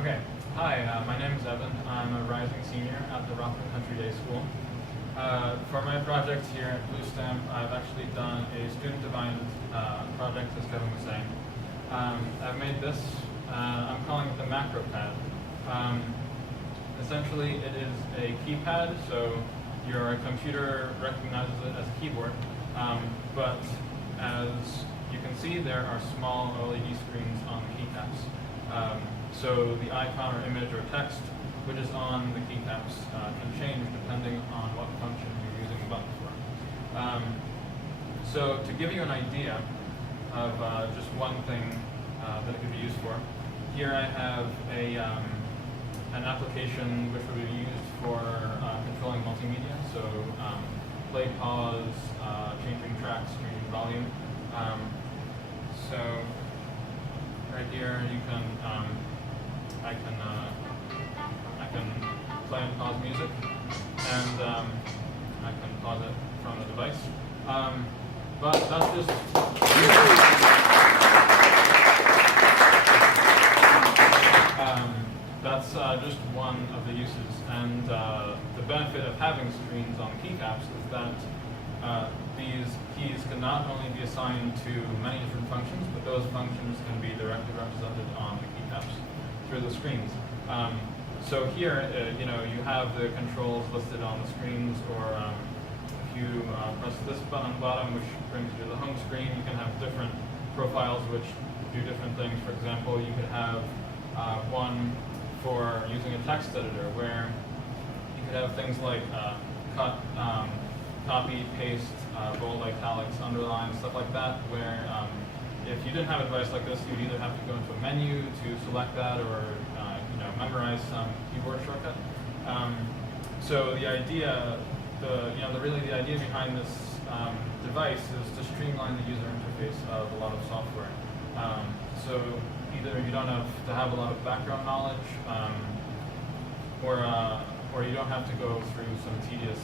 Okay. Hi, my name is Evan. I'm a rising senior at the Rockland Country Day School. For my project here at Bluestamp, I've actually done a student-defined project, as Kevin was saying. I've made this, I'm calling it the macro pad. Essentially, it is a keypad, so your computer recognizes it as a keyboard. But as you can see, there are small LED screens on the keycaps. So the icon or image or text which is on the keycaps can change depending on what function you're using the button for. So to give you an idea of just one thing that it could be used for, here I have an application which would be used for controlling multimedia, so play, pause, changing tracks, changing volume. So right here you can I can play and pause music, and I can pause it from the device. But that's just just one of the uses, and the benefit of having screens on keycaps is that these keys can not only be assigned to many different functions, but those functions can be directly represented on the keycaps through the screens. So here, you have the controls listed on the screens, or if you press this button on the bottom, which brings you to the home screen, you can have different profiles which do different things. For example, you could have one for using a text editor, where you could have things like cut, copy, paste, bold, italics, underline, stuff like that, where if you didn't have a device like this, you'd either have to go into a menu to select that, or memorize some keyboard shortcut. So the idea, the idea behind this device is to streamline the user interface of a lot of software. So either you don't have to have a lot of background knowledge, or you don't have to go through some tedious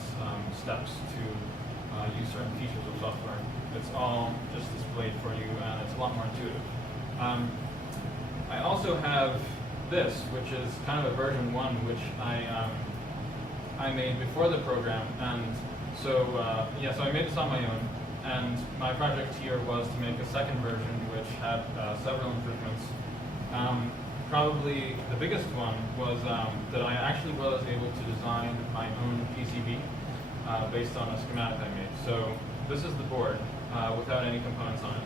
steps to use certain features of software. It's all just displayed for you, and it's a lot more intuitive. I also have this, which is kind of a version 1, which I made before the program, and so so I made this on my own, and my project here was to make a second version which had several improvements. Probably the biggest one was that I actually was able to design my own PCB based on a schematic I made. So this is the board without any components on it,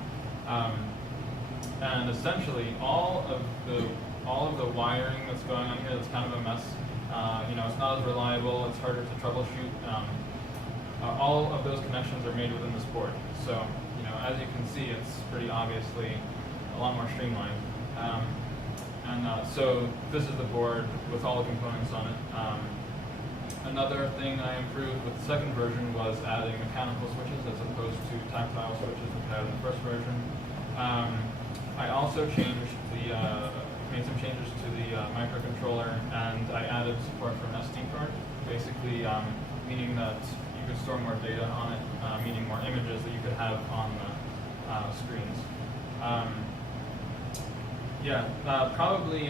and essentially all of the wiring that's going on here, that's kind of a mess. It's not as reliable, it's harder to troubleshoot. All of those connections are made within this board. So, as you can see, it's pretty obviously a lot more streamlined. So this is the board with all the components on it. Another thing I improved with the second version was adding mechanical switches as opposed to tactile switches that I had in the first version. I also made some changes to the microcontroller, and I added support for an SD card, basically meaning that you could store more data on it, meaning more images that you could have on the screens. Probably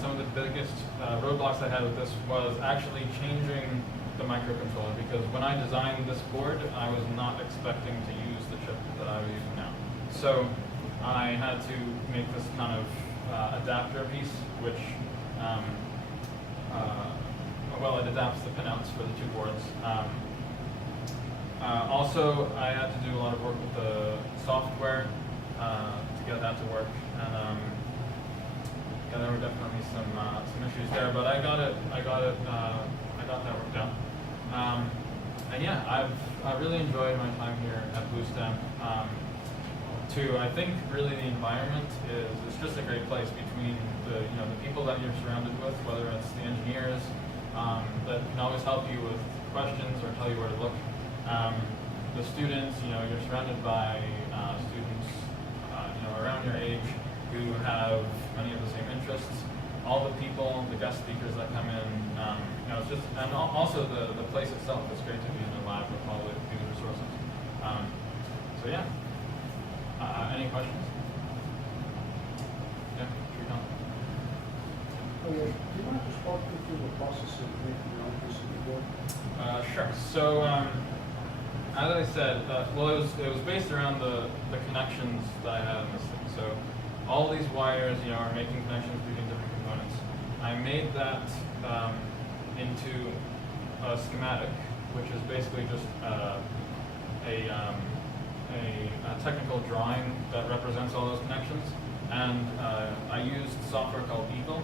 some of the biggest roadblocks I had with this was actually changing the microcontroller, because when I designed this board, I was not expecting to use the chip that I was using now. So I had to make this kind of adapter piece, which it adapts the pinouts for the two boards. Also, I had to do a lot of work with the software to get that to work, and there were definitely some issues there, but I got that worked out. I've really enjoyed my time here at Bluestamp. I think really the environment is just a great place between the people that you're surrounded with, whether it's the engineers that can always help you with questions or tell you where to look. The students, you're surrounded by students around your age who have many of the same interests. All the people, the guest speakers that come in, it's just, and also the place itself. It's great to be in a lab with all the new resources. Any questions? Yeah, sure. walk me through the process of making your own piece of keyboard? Sure. So, as I said, well, it was based around the connections that I had in this thing. So, all these wires, are making connections between different components. I made that into a schematic, which is basically just a technical drawing that represents all those connections. And I used software called Eagle,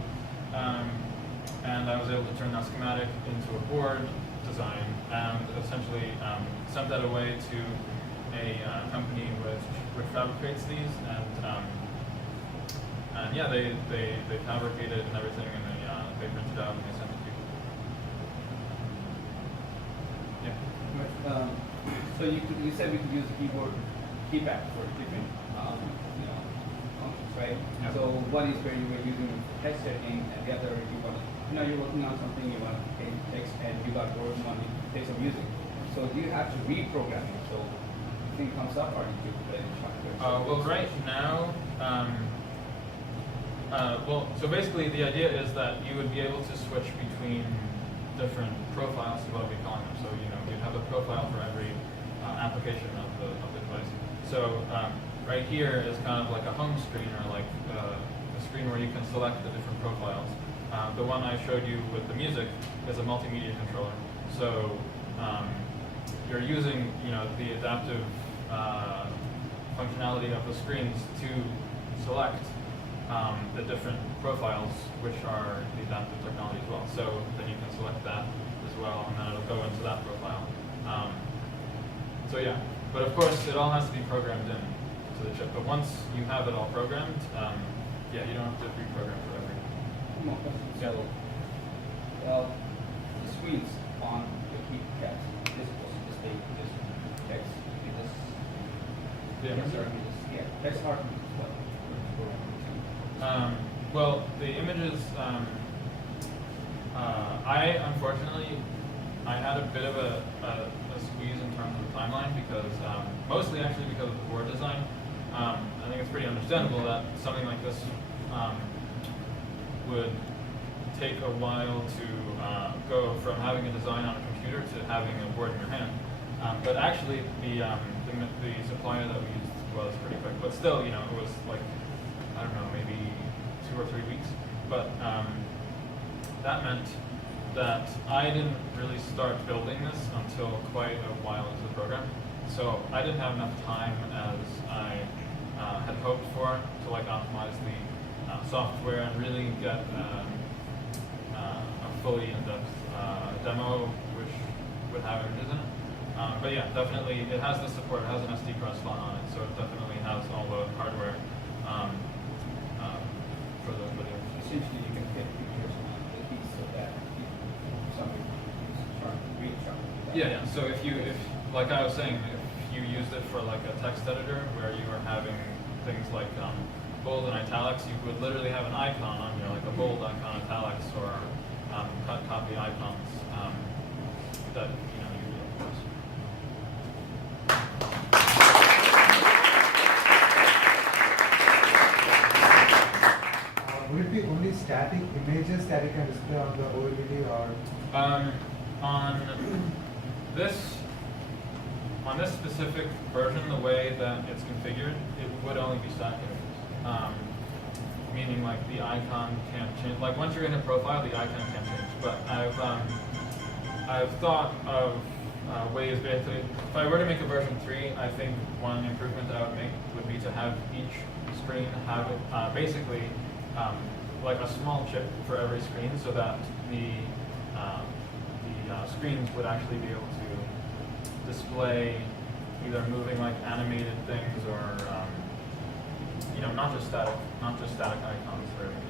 and I was able to turn that schematic into a board design and essentially sent that away to a company which fabricates these, and yeah, they fabricated and everything, and they printed out and they sent it to people. Yeah. Right. So you said we could use a keypad for different functions, right? Yeah. So one is where you were using text editing, and the other you're working on something, you want to take text, and you got bored and want to play some music. So do you have to reprogram it? So thing comes up, or do you play the software? Well, right now, so basically the idea is that you would be able to switch between different profiles, is what I'll be calling them. So you'd have a profile for every application of the device. So right here is kind of like a home screen, or like a screen where you can select the different profiles. The one I showed you with the music is a multimedia controller. So you're using the adaptive functionality of the screens to select the different profiles, which are the adaptive technology as well. So then you can select that as well, and then it'll go into that profile. So yeah, but of course it all has to be programmed in to the chip. But once you have it all programmed, yeah, you don't have to reprogram for every. More questions. So the screens on the keypad is supposed to display this text. Text art as well. Well, the images, unfortunately, I had a bit of a squeeze in terms of the timeline because, mostly actually because of the board design. I think it's pretty understandable that something like this would take a while to go from having a design on a computer to having a board in your hand. But actually, the supplier that we used was pretty quick. But still, it was like, I don't know, maybe 2 or 3 weeks. But that meant that I didn't really start building this until quite a while into the program. So I didn't have enough time as I had hoped for to optimize the software and really get a fully in-depth demo which would have images in it. But yeah, definitely it has the support. It has an SD card slot on it, so it definitely has all the hardware for the video. Essentially, you can fit pictures on the piece so that somebody is trying to read something. Yeah. So if like I was saying, if you used it for like a text editor where you are having things like bold and italics, you would literally have an icon on like a bold icon, italics, or cut copy icons that you would of course. Would it be only static images that you can display on the OLED, or? On this specific version, the way that it's configured, it would only be static images. Meaning like the icon can't change. Like once you're in a profile, the icon can't change. But I've thought of ways basically. If I were to make a version 3, I think one improvement that I would make would be to have each screen have basically like a small chip for every screen, so that the screens would actually be able to display either moving like animated things or not just static icons for every